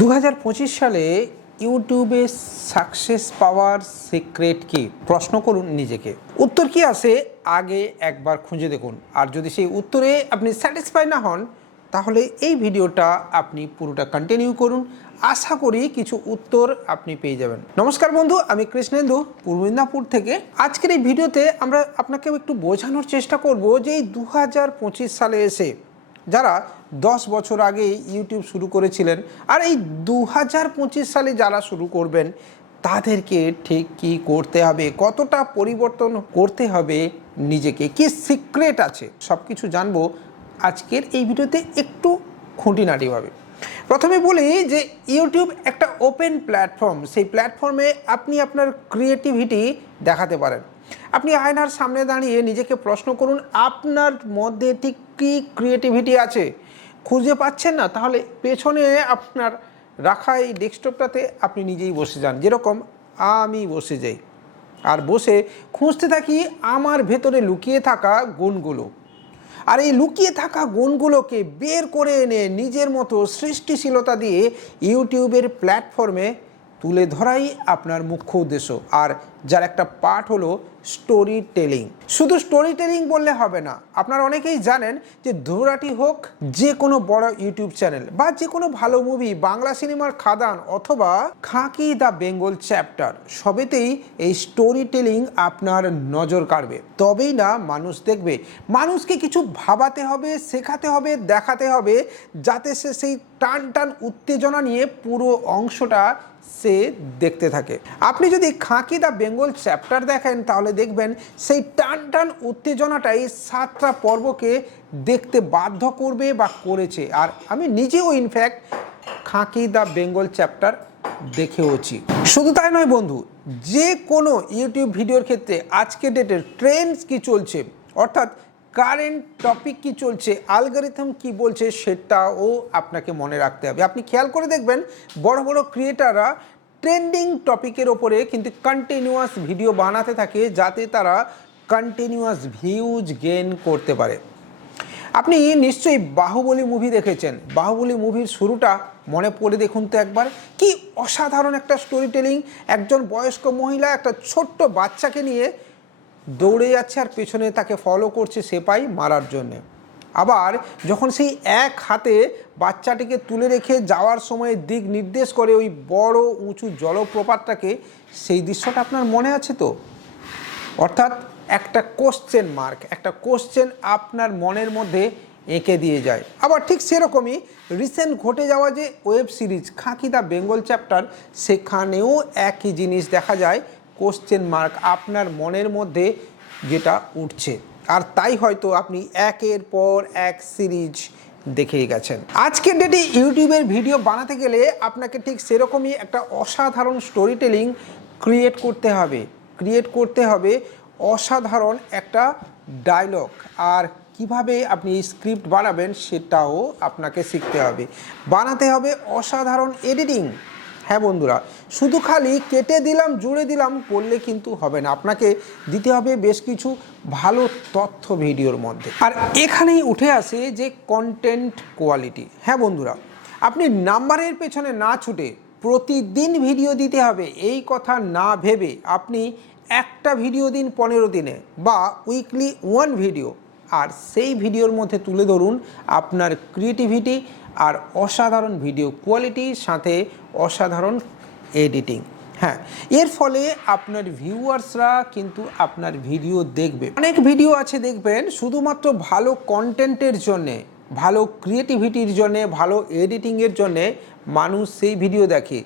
2025 সালে ইউটিউবে সাকসেস পাওয়ার সিক্রেট কি? প্রশ্ন করুন নিজেকে। উত্তর কি আসে আগে একবার খুঁজে দেখুন। আর যদি সেই উত্তরে আপনি স্যাটিসফাই না হন তাহলে এই ভিডিওটা আপনি পুরোটা কন্টিনিউ করুন। আশা করি কিছু উত্তর আপনি পেয়ে যাবেন। নমস্কার বন্ধু, আমি কৃষ্ণেন্দু পূর্ব মেদিনীপুর থেকে। আজকের এই ভিডিওতে আমরা আপনাকে একটু বোঝানোর চেষ্টা করব যে এই 2025 সালে এসে যারা 10 বছর আগে ইউটিউব শুরু করেছিলেন আর এই 2025 সালে যারা শুরু করবেন তাদেরকে ঠিক কী করতে হবে, কতটা পরিবর্তন করতে হবে নিজেকে, কি সিক্রেট আছে, সব কিছু জানবো আজকের এই ভিডিওতে একটু খুঁটিনাটিভাবে। প্রথমে বলি যে ইউটিউব একটা ওপেন প্ল্যাটফর্ম। সেই প্ল্যাটফর্মে আপনি আপনার ক্রিয়েটিভিটি দেখাতে পারেন। আপনি আয়নার সামনে দাঁড়িয়ে নিজেকে প্রশ্ন করুন, আপনার মধ্যে ঠিক কী ক্রিয়েটিভিটি আছে। খুঁজে পাচ্ছেন না? তাহলে পেছনে আপনার রাখা এই ডেস্কটপটাতে আপনি নিজেই বসে যান, যেরকম আমি বসে যাই, আর বসে খুঁজতে থাকি আমার ভেতরে লুকিয়ে থাকা গুণগুলো। আর এই লুকিয়ে থাকা গুণগুলোকে বের করে এনে নিজের মতো সৃষ্টিশীলতা দিয়ে ইউটিউবের প্ল্যাটফর্মে তুলে ধরাই আপনার মুখ্য উদ্দেশ্য। আর যার একটা পার্ট হলো স্টোরি টেলিং। শুধু স্টোরি টেলিং বললে হবে না। আপনারা অনেকেই জানেন যে ধুরাটি হোক, যে কোনো বড় ইউটিউব চ্যানেল বা যে কোনো ভালো মুভি, বাংলা সিনেমার খাদান অথবা খাকি দ্য বেঙ্গল চ্যাপ্টার, সবেতেই এই স্টোরি টেলিং আপনার নজর কাড়বে। তবেই না মানুষ দেখবে। মানুষকে কিছু ভাবাতে হবে, শেখাতে হবে, দেখাতে হবে, যাতে সে সেই টান টান উত্তেজনা নিয়ে পুরো অংশটা সে দেখতে থাকে। আপনি যদি খাকি দ্য বেঙ্গল চ্যাপ্টার দেখেন তাহলে দেখবেন সেই টান টান উত্তেজনাটাই 7টা পর্বকে দেখতে বাধ্য করবে বা করেছে। আর আমি নিজেও in fact Khakee the Bengal chapter দেখেওছি। শুধু তাই নয় বন্ধু, যে কোনো ইউটিউব ভিডিওর ক্ষেত্রে আজকের ডেটের ট্রেন্ডস কি চলছে, অর্থাৎ কারেন্ট টপিক কি চলছে, অ্যালগরিথম কি বলছে, সেটাও আপনাকে মনে রাখতে হবে। আপনি খেয়াল করে দেখবেন বড় বড় ক্রিয়েটাররা ট্রেন্ডিং টপিকের ওপরে কিন্তু কন্টিনিউয়াস ভিডিও বানাতে থাকে, যাতে তারা কন্টিনিউয়াস ভিউজ গেইন করতে পারে। আপনি নিশ্চয়ই বাহুবলী মুভি দেখেছেন। বাহুবলী মুভির শুরুটা মনে পড়ে দেখুন তো একবার, কি অসাধারণ একটা স্টোরি টেলিং। একজন বয়স্ক মহিলা একটা ছোট্ট বাচ্চাকে নিয়ে দৌড়ে যাচ্ছে আর পেছনে তাকে ফলো করছে সেপাই মারার জন্যে। আবার যখন সেই এক হাতে বাচ্চাটিকে তুলে রেখে যাওয়ার সময় দিক নির্দেশ করে ওই বড় উঁচু জলপ্রপাতটাকে, সেই দৃশ্যটা আপনার মনে আছে তো? অর্থাৎ একটা কোশ্চেন মার্ক, একটা কোশ্চেন আপনার মনের মধ্যে এঁকে দিয়ে যায়। আবার ঠিক সেরকমই রিসেন্ট ঘটে যাওয়া যে web series Khakee the Bengal chapter, সেখানেও একই জিনিস দেখা যায়, কোশ্চেন মার্ক আপনার মনের মধ্যে যেটা উঠছে। আর তাই হয়তো আপনি একের পর এক সিরিজ দেখেই গেছেন। আজকের ডেটে ইউটিউবের ভিডিও বানাতে গেলে আপনাকে ঠিক সেরকমই একটা অসাধারণ স্টোরি টেলিং ক্রিয়েট করতে হবে অসাধারণ একটা ডায়লগ। আর কিভাবে আপনি এই স্ক্রিপ্ট বানাবেন সেটাও আপনাকে শিখতে হবে। বানাতে হবে অসাধারণ এডিটিং। হ্যাঁ বন্ধুরা, শুধু খালি কেটে দিলাম জুড়ে দিলাম করলে কিন্তু হবে না, আপনাকে দিতে হবে বেশ কিছু ভালো তথ্য ভিডিওর মধ্যে। আর এখানেই উঠে আসে যে কন্টেন্ট কোয়ালিটি। হ্যাঁ বন্ধুরা, আপনি নাম্বারের পেছনে না ছুটে প্রতিদিন ভিডিও দিতে হবে এই কথা না ভেবে আপনি একটা ভিডিও দিন 15 দিনে, বা উইকলি 1 ভিডিও, আর সেই ভিডিওর মধ্যে তুলে ধরুন আপনার ক্রিয়েটিভিটি আর অসাধারণ ভিডিও কোয়ালিটির সাথে অসাধারণ এডিটিং। হ্যাঁ, এর ফলে আপনার ভিউয়ার্সরা কিন্তু আপনার ভিডিও দেখবে। অনেক ভিডিও আছে দেখবেন শুধুমাত্র ভালো কন্টেন্টের জন্যে, ভালো ক্রিয়েটিভিটির জন্যে, ভালো এডিটিংয়ের জন্যে মানুষ সেই ভিডিও দেখে।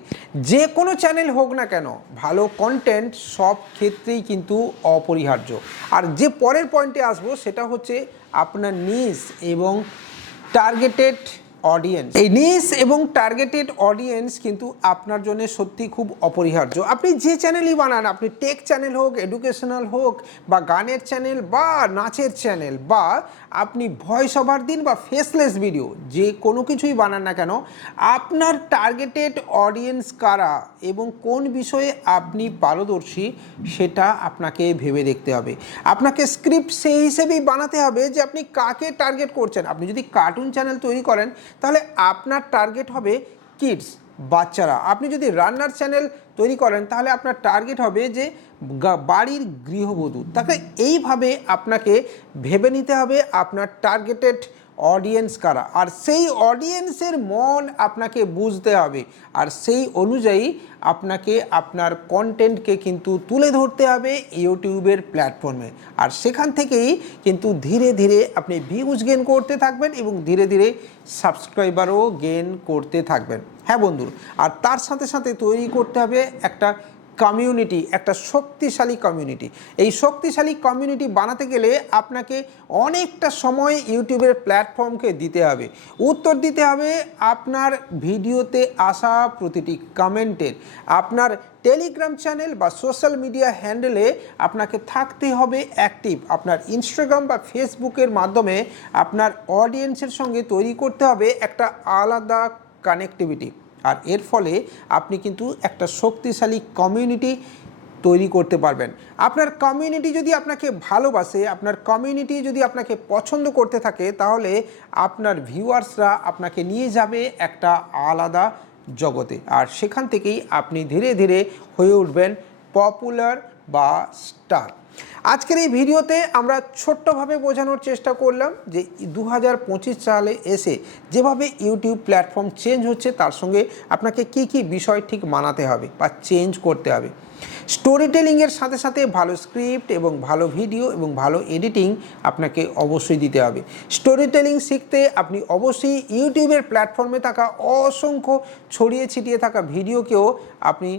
যে কোনো চ্যানেল হোক না কেন, ভালো কন্টেন্ট সব ক্ষেত্রেই কিন্তু অপরিহার্য। আর যে পরের পয়েন্টে আসবো সেটা হচ্ছে আপনার নিশ এবং টার্গেটেড অডিয়েন্স। এই নিশ এবং টার্গেটেড অডিয়েন্স কিন্তু আপনার জন্য সত্যি খুব অপরিহার্য। আপনি যে চ্যানেলই বানান, আপনি টেক চ্যানেল হোক, এডুকেশনাল হোক, বা গানের চ্যানেল, বা নাচের চ্যানেল, বা আপনি ভয়েস ওভার দিন, বা ফেসলেস ভিডিও, যে কোনো কিছুই বানান না কেন, আপনার টার্গেটেড অডিয়েন্স কারা এবং কোন বিষয়ে আপনি পারদর্শী সেটা আপনাকে ভেবে দেখতে হবে। আপনাকে স্ক্রিপ্ট সেই হিসেবেই বানাতে হবে যে আপনি কাকে টার্গেট করছেন। আপনি যদি কার্টুন চ্যানেল তৈরি করেন তাহলে আপনার টার্গেট হবে কিডস, বাচ্চারা। আপনি যদি রান্নার চ্যানেল তৈরি করেন তাহলে আপনার টার্গেট হবে যে বাড়ির গৃহবধূ। তাকে এইভাবে আপনাকে ভেবে নিতে হবে আপনার টার্গেটেড অডিয়েন্স কারা, আর সেই অডিয়েন্সের মন আপনাকে বুঝতে হবে, আর সেই অনুযায়ী আপনাকে আপনার কন্টেন্টকে কিন্তু তুলে ধরতে হবে ইউটিউবের প্ল্যাটফর্মে। আর সেখান থেকেই কিন্তু ধীরে ধীরে আপনি ভিউজ গেন করতে থাকবেন এবং ধীরে ধীরে সাবস্ক্রাইবারও গেন করতে থাকবেন। হ্যাঁ বন্ধু, আর তার সাথে সাথে তৈরি করতে হবে একটা কমিউনিটি, একটা শক্তিশালী কমিউনিটি। এই শক্তিশালী কমিউনিটি বানাতে গেলে আপনাকে অনেকটা সময় ইউটিউবের প্ল্যাটফর্মকে দিতে হবে, উত্তর দিতে হবে আপনার ভিডিওতে আসা প্রতিটি কমেন্টের। আপনার টেলিগ্রাম চ্যানেল বা সোশ্যাল মিডিয়া হ্যান্ডেলে আপনাকে থাকতে হবে অ্যাক্টিভ। আপনার ইনস্টাগ্রাম বা ফেসবুকের মাধ্যমে আপনার অডিয়েন্সের সঙ্গে তৈরি করতে হবে একটা আলাদা কানেক্টিভিটি। আর এর ফলে আপনি কিন্তু একটা শক্তিশালী কমিউনিটি তৈরি করতে পারবেন। আপনার কমিউনিটি যদি আপনাকে ভালোবাসে, আপনার কমিউনিটি যদি আপনাকে পছন্দ করতে থাকে, তাহলে আপনার ভিউয়ার্সরা আপনাকে নিয়ে যাবে একটা আলাদা জগতে। আর সেখান থেকেই আপনি ধীরে ধীরে হয়ে উঠবেন পপুলার বা স্টার। আজকের এই ভিডিওতে আমরা ছোট্টভাবে বোঝানোর চেষ্টা করলাম যে 2025 সালে এসে যেভাবে ইউটিউব প্ল্যাটফর্ম চেঞ্জ হচ্ছে তার সঙ্গে আপনাকে কি কি বিষয় ঠিক মানাতে হবে বা চেঞ্জ করতে হবে। স্টোরি টেলিংয়ের সাথে সাথে ভালো স্ক্রিপ্ট এবং ভালো ভিডিও এবং ভালো এডিটিং আপনাকে অবশ্যই দিতে হবে। স্টোরি টেলিং শিখতে আপনি অবশ্যই ইউটিউবের প্ল্যাটফর্মে থাকা অসংখ্য ছড়িয়ে ছিটিয়ে থাকা ভিডিওকেও আপনি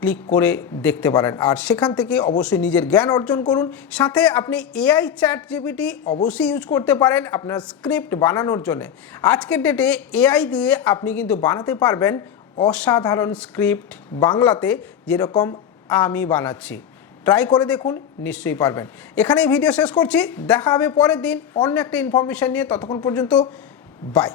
ক্লিক করে দেখতে পারেন, আর সেখান থেকে অবশ্যই নিজের জ্ঞান অর্জন করুন। সাথে আপনি এআই চ্যাট জিপিটি অবশ্যই ইউজ করতে পারেন আপনার স্ক্রিপ্ট বানানোর জন্য। আজকের ডেটে এআই দিয়ে আপনি কিন্তু বানাতে পারবেন অসাধারণ স্ক্রিপ্ট বাংলাতে, যেরকম আমি বানাচ্ছি। ট্রাই করে দেখুন, নিশ্চয়ই পারবেন। এখানেই ভিডিও শেষ করছি, দেখা হবে পরের দিন অন্য একটা ইনফরমেশান নিয়ে। ততক্ষণ পর্যন্ত বাই।